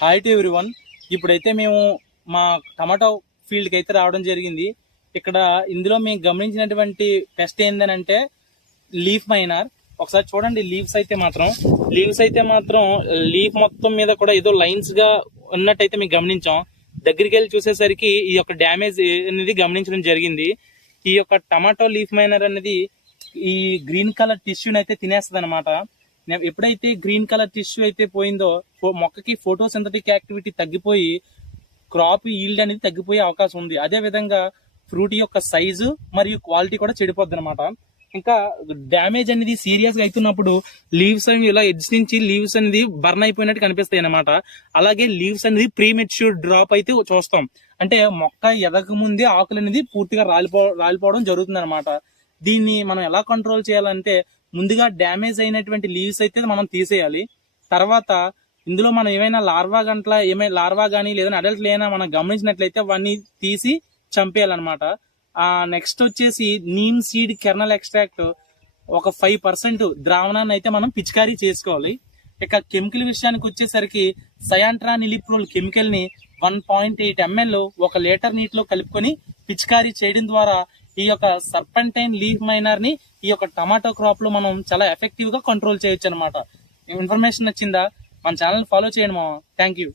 Hi to everyone. ఇప్పుడైతే మేము మా టమాటో ఫీల్డ్కి అయితే రావడం జరిగింది. ఇక్కడ ఇందులో మేము గమనించినటువంటి పెస్ట్ ఏంటంటే లీఫ్ మైనర్. ఒకసారి చూడండి, లీవ్స్ అయితే మాత్రం లీఫ్ మొత్తం మీద కూడా ఏదో లైన్స్ గా ఉన్నట్టయితే మేము గమనించాం. దగ్గరికి వెళ్ళి చూసేసరికి ఈ యొక్క డ్యామేజ్ అనేది గమనించడం జరిగింది. ఈ యొక్క టమాటో లీఫ్ మైనర్ అనేది ఈ గ్రీన్ కలర్ టిష్యూని అయితే తినేస్తుంది అనమాట. ఎప్పుడైతే గ్రీన్ కలర్ టిష్యూ అయితే పోయిందో మొక్కకి ఫోటోసింథటిక్ యాక్టివిటీ తగ్గిపోయి క్రాప్ ఈల్డ్ అనేది తగ్గిపోయే అవకాశం ఉంది. అదే విధంగా ఫ్రూట్ యొక్క సైజు మరియు క్వాలిటీ కూడా చెడిపోద్ది అనమాట. ఇంకా డ్యామేజ్ అనేది సీరియస్ గా అవుతున్నప్పుడు లీవ్స్ అనేవి ఇలా ఎడ్జ్ నుంచి లీవ్స్ అనేది బర్న్ అయిపోయినట్టు కనిపిస్తాయి అనమాట. అలాగే లీవ్స్ అనేది ప్రీమెచ్యూర్ డ్రాప్ అయితే చూస్తాం. అంటే మొక్క ఎదగక ముందే ఆకులు అనేది పూర్తిగా రాలిపోవడం జరుగుతుంది అనమాట. దీన్ని మనం ఎలా కంట్రోల్ చేయాలంటే ముందుగా డ్యామేజ్ అయినటువంటి లీవ్స్ అయితే మనం తీసేయాలి. తర్వాత ఇందులో మనం ఏమైనా లార్వా కానీ లేదా అడల్ట్ లేనా మనం గమనించినట్లయితే అవన్నీ తీసి చంపేయాలన్నమాట. నెక్స్ట్ వచ్చేసి నీమ్ సీడ్ కెర్నల్ ఎక్స్ట్రాక్ట్ ఒక 5% ద్రావణాన్ని అయితే మనం పిచికారీ చేసుకోవాలి. ఇక కెమికల్ విషయానికి వచ్చేసరికి సయాంట్రానిలిప్రోల్ కెమికల్ ని 1.8 ml 1 లీటర్ నీటిలో కలుపుకొని పిచికారీ చేయడం ద్వారా ఈ యొక్క సర్పెంటైన్ లీఫ్ మైనర్ ని ఈ యొక్క టమాటో క్రాప్ లో మనం చాలా ఎఫెక్టివ్ గా కంట్రోల్ చేయొచ్చు అనమాట. ఇన్ఫర్మేషన్ నచ్చిందా? మన ఛానల్ ఫాలో చేయండి మామ. Thank you.